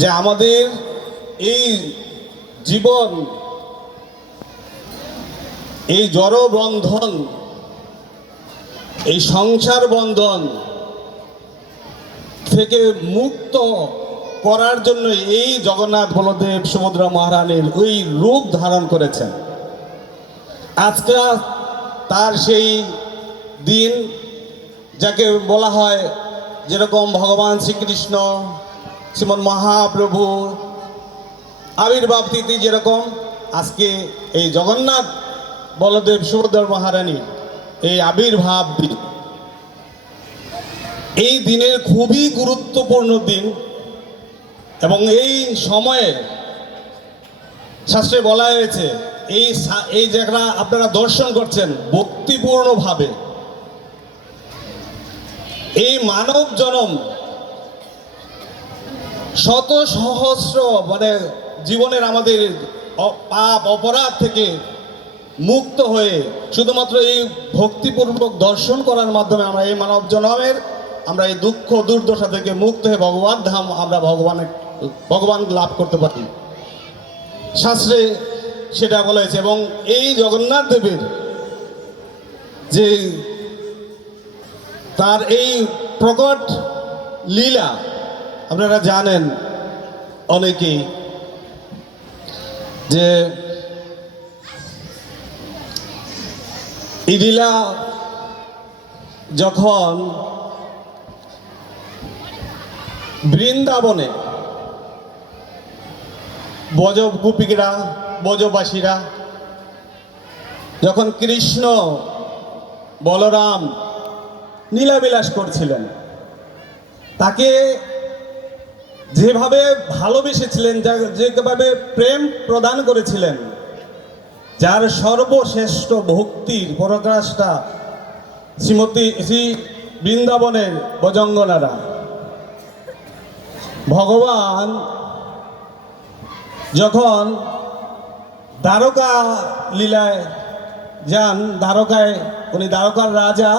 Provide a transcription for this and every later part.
যে আমাদের এই জীবন, এই জড় বন্ধন, এই সংসার বন্ধন থেকে মুক্ত করার জন্য এই জগন্নাথ বলদেব সুভদ্রা মহারানীর ওই রূপ ধারণ করেছেন। আজকে তার সেই দিন, যাকে বলা হয় যেরকম ভগবান শ্রীকৃষ্ণ শ্রীমন মহাপ্রভু আবির্ভাব তিথি, যেরকম আজকে এই জগন্নাথ বলদেব সুভদ্রা মহারানী এই আবির্ভাব দিন। এই দিনের খুবই গুরুত্বপূর্ণ দিন এবং এই সময়ে শাস্ত্রে বলা হয়েছে এই জায়গা আপনারা দর্শন করছেন ভক্তিপূর্ণভাবে। এই মানব জনম শত সহস্র জীবনের আমাদের পাপ অপরাধ থেকে মুক্ত হয়ে শুধুমাত্র এই ভক্তিপূর্বক দর্শন করার মাধ্যমে আমরা এই মানব জনমের আমরা এই দুঃখ দুর্দশা থেকে মুক্ত হয়ে ভগবান ধাম আমরা ভগবান লাভ করতে পারি। শাস্ত্রে সেটা বলা হয়েছে। এবং এই জগন্নাথ দেবের যে তার এই প্রকট লীলা আপনারা জানেন অনেকেই, যে এই লীলা যখন বৃন্দাবনে গোপীরা ব্রজবাসীরা যখন কৃষ্ণ বলরাম লীলাবিলাস করছিলেন, তাকে যেভাবে ভালোবেসেছিলেন, যেভাবে প্রেম প্রদান করেছিলেন, যার সর্বশ্রেষ্ঠ ভক্তির পরাকাষ্ঠা শ্রী বৃন্দাবনের ব্রজাঙ্গনারা, ভগবান যখন দ্বারকা লীলায় যান, দ্বারকায় উনি দ্বারকার রাজা,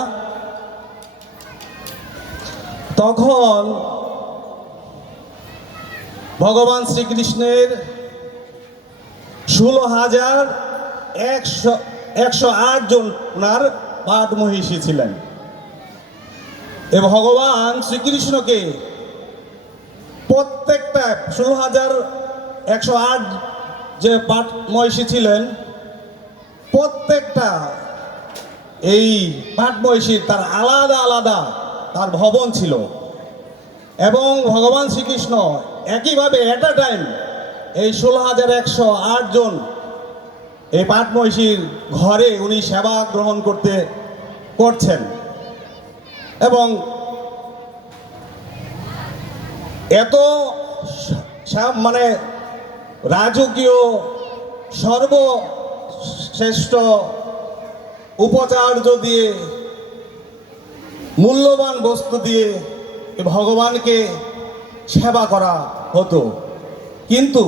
তখন ভগবান শ্রীকৃষ্ণের 16,108 জন ওনার পাট মহিষী ছিলেন। এ ভগবান শ্রীকৃষ্ণকে প্রত্যেকটা 16,108 যে পাট মহিষী ছিলেন, প্রত্যেকটা এই পাট মহিষীর তার আলাদা আলাদা তার ভবন ছিল। এবং ভগবান শ্রীকৃষ্ণ একইভাবে এট আ টাইম এই 16,108 জন এই পাট মহিষীর ঘরে উনি সেবা গ্রহণ করছেন। এবং এত রাজকীয় সর্বশ্রেষ্ঠ উপচার্য দিয়ে, মূল্যবান বস্তু দিয়ে ভগবানকে সেবা করা হতো। কিন্তু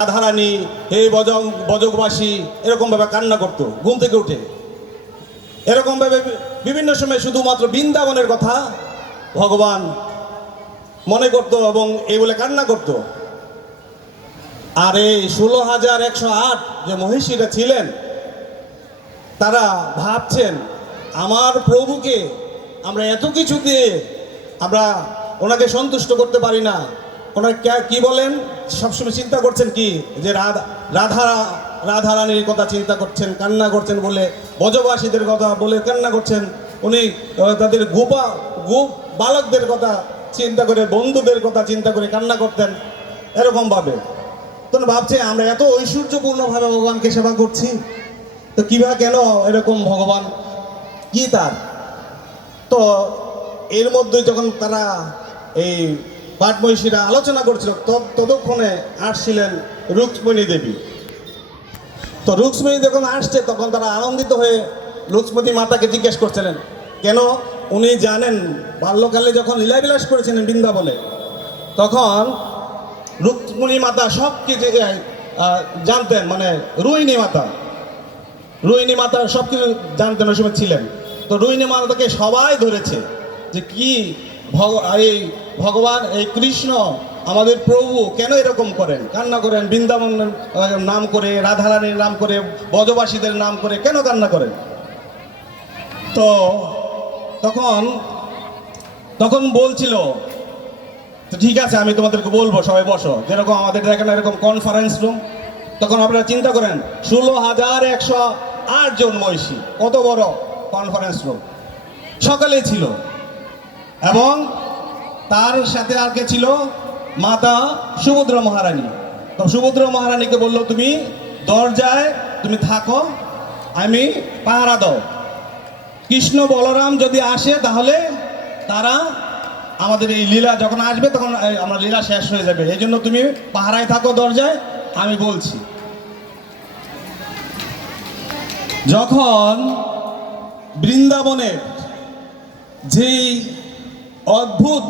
রাধারানী এই ব্রজবাসী এরকমভাবে কান্না করতো ঘুম থেকে উঠে, এরকমভাবে বিভিন্ন সময় শুধুমাত্র বৃন্দাবনের কথা ভগবান মনে করত এবং এই বলে কান্না করত। আর এই 16,108 যে মহিষীরা ছিলেন, তারা ভাবছেন আমার প্রভুকে আমরা এত কিছু দিয়ে আমরা ওনাকে সন্তুষ্ট করতে পারি না। ওনার কি বলেন, সবসময় চিন্তা করছেন কি, যে রাধারানীর কথা চিন্তা করছেন, কান্না করছেন বলে, ব্রজবাসীদের কথা বলে কান্না করছেন। উনি তাদের গোপ বালকদের কথা চিন্তা করে, বন্ধুদের কথা চিন্তা করে কান্না করতেন এরকমভাবে। তখন ভাবছে আমরা এত ঐশ্বর্যপূর্ণভাবে ভগবানকে সেবা করছি, তো কিভাবে কেন এরকম ভগবান কি তার। তো এর মধ্যে যখন তারা এই পাট মহিষীরা আলোচনা করছিল, ততক্ষণে আসছিলেন রুক্মিণী দেবী। তো রুক্মিণী যখন আসছে, তখন তারা আনন্দিত হয়ে রুক্মিণী মাতাকে জিজ্ঞেস করছিলেন কেন। উনি জানেন বাল্যকালে যখন লীলাবিলাস করেছিলেন বৃন্দাবনে, তখন রুক্মিণী মাতা সব কিছু জানতেন, রোহিণী মাতা সব কিছু জানতেন, ওই সময় ছিলেন। তো রোহিণী মাতাকে সবাই ধরেছে যে কি এই ভগবান এই কৃষ্ণ আমাদের প্রভু কেন এরকম করেন, কান্না করেন, বৃন্দাবন নাম করে, রাধারানীর নাম করে, ব্রজবাসীদের নাম করে কেন কান্না করেন? তো তখন তখন বলছিল, তো ঠিক আছে আমি তোমাদেরকে বলবো, সবাই বসো। যেরকম আমাদের এখানে এরকম কনফারেন্স রুম, তখন আপনারা চিন্তা করেন 16,108 জন মহিষী, কত বড় কনফারেন্স রুম সকালে ছিল। এবং তার সাথে আর কে ছিল? মাতা সুভদ্রা মহারানী। তো সুভদ্রা মহারানীকে বললো, তুমি দরজায় তুমি থাকো, আমি পাহারা দাও। কৃষ্ণ বলরাম যদি আসে তাহলে তারা আমাদের এই লীলা যখন আসবে তখন আমরা লীলা শেষ হয়ে যাবে, এই জন্য তুমি পাহারায় থাকো দরজায়, আমি বলছি। যখন বৃন্দাবনের যেই অদ্ভুত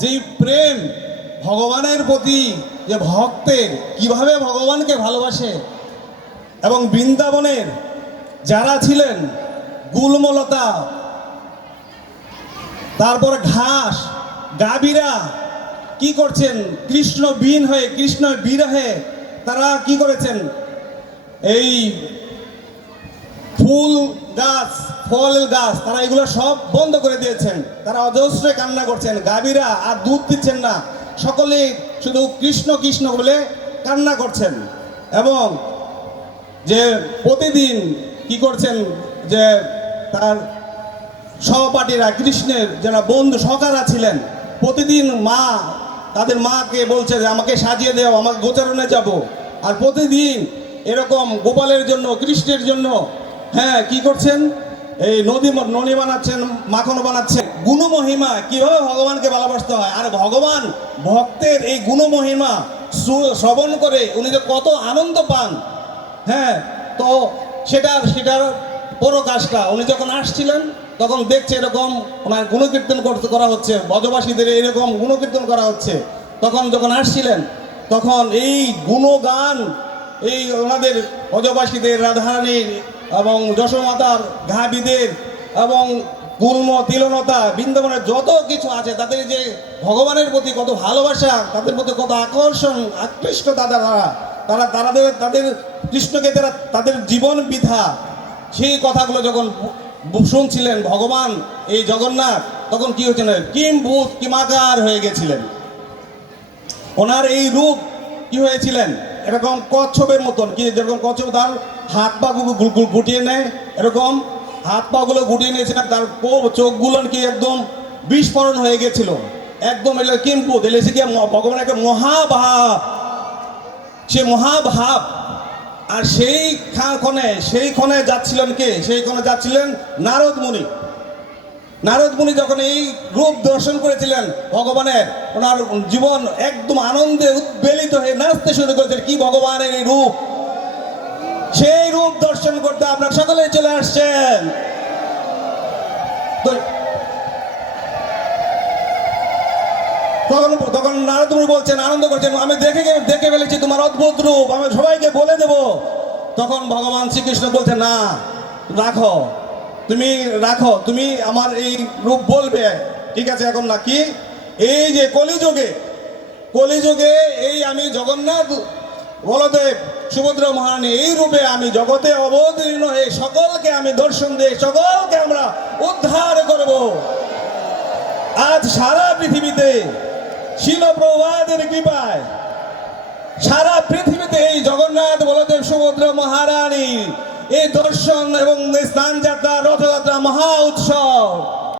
যেই প্রেম ভগবানের প্রতি, যে ভক্তের কিভাবে ভগবানকে ভালোবাসে, এবং বৃন্দাবনের যারা ছিলেন গুল্মলতা, তারপর ঘাস, গাভীরা কি করছেন? কৃষ্ণ বিন হয়ে, কৃষ্ণ বিরহে তারা কি করেছেন? এই ফুল গাছ, ফল গাছ, তারা এগুলো সব বন্ধ করে দিয়েছেন। তারা অজস্রে কান্না করছেন। গাভীরা আর দুধ দিচ্ছেন না, সকলেই শুধু কৃষ্ণ কৃষ্ণ বলে কান্না করছেন। এবং যে প্রতিদিন কি করছেন, যে তার সহপাঠীরা, কৃষ্ণের যারা বন্ধু সখারা ছিলেন, প্রতিদিন মা তাদের মাকে বলছে যে আমাকে সাজিয়ে দেও, আমাকে গোচারণে যাব। আর প্রতিদিন এরকম গোপালের জন্য, কৃষ্ণের জন্য হ্যাঁ কি করছেন? এই ননি বানাচ্ছেন, মাখন বানাচ্ছেন। গুণমহিমা কিভাবে ভগবানকে ভালোবাসতে হয়, আর ভগবান ভক্তের এই গুণমহিমা শ্রবণ করে উনি যে কত আনন্দ পান। হ্যাঁ, তো সেটার পরকাশটা উনি যখন আসছিলেন তখন দেখছে এরকম ওনার গুণকীর্তন করা হচ্ছে, ব্রজবাসীদের এরকম গুণকীর্তন করা হচ্ছে। তখন যখন আসছিলেন তখন এই গুণগান, এই ওনাদের ব্রজবাসীদের, রাধারানীর এবং যশোমাতার, গাভীদের এবং গুল্ম তিলনতা, বৃন্দাবনের যত কিছু আছে, তাদের যে ভগবানের প্রতি কত ভালোবাসা, তাদের প্রতি কত আকর্ষণ, আকৃষ্ট তাদের কৃষ্ণকে তাদের জীবন বৃথা, সেই কথাগুলো যখন শুনছিলেন ভগবান এই জগন্নাথ, তখন কি হয়েছিল? কিম্ভূত কিমাকার হয়ে গেছিলেন। ওনার এই রূপ কি হয়েছিলেন? এরকম কচ্ছপের মতন, কি যেরকম কচ্ছপ তার হাত পা গুটিয়ে নেয়, এরকম হাত পা গুলো গুটিয়ে নিয়েছিলেন। তার চোখগুলো কি একদম বিস্ফোরণ হয়ে গেছিল, একদম এলে কিম্ভূত, এলেছে কি ভগবানের একটা মহাভাব, সে মহাভাব। আর সেই ক্ষণে যাচ্ছিলেন কে? সেই ক্ষণে যাচ্ছিলেন নারদ মুনি। নারদ মুনি যখন এই রূপ দর্শন করেছিলেন ভগবানের, ওনার জীবন একদম আনন্দে উদ্বেলিত হয়ে নাচতে শুরু করেছেন। কি ভগবানের এই রূপ! সেই রূপ দর্শন করতে আপনারা সকলেই চলে আসছেন। তখন নারদ মুনি বলছেন, আনন্দ করছেন, আমি দেখে ফেলেছি তোমার অদ্ভুত রূপ, আমি সবাইকে বলে দেব। তখন ভগবান শ্রীকৃষ্ণ বলছে, না, রাখো, তুমি আমার এই রূপ বলবে, ঠিক আছে, এখন না। কি এই যে কলিযুগে এই আমি জগন্নাথ বলদেব সুভদ্রা মহারানী এই রূপে আমি জগতে অবতীর্ণ হয়ে সকলকে আমি দর্শন দিয়ে সকলকে আমরা উদ্ধার করব। আজ সারা পৃথিবীতে শিল প্রভুপাদের কৃপায় সারা পৃথিবীতে এই জগন্নাথ বলদেব সুভদ্রা মহারানী এই দর্শন এবং স্নান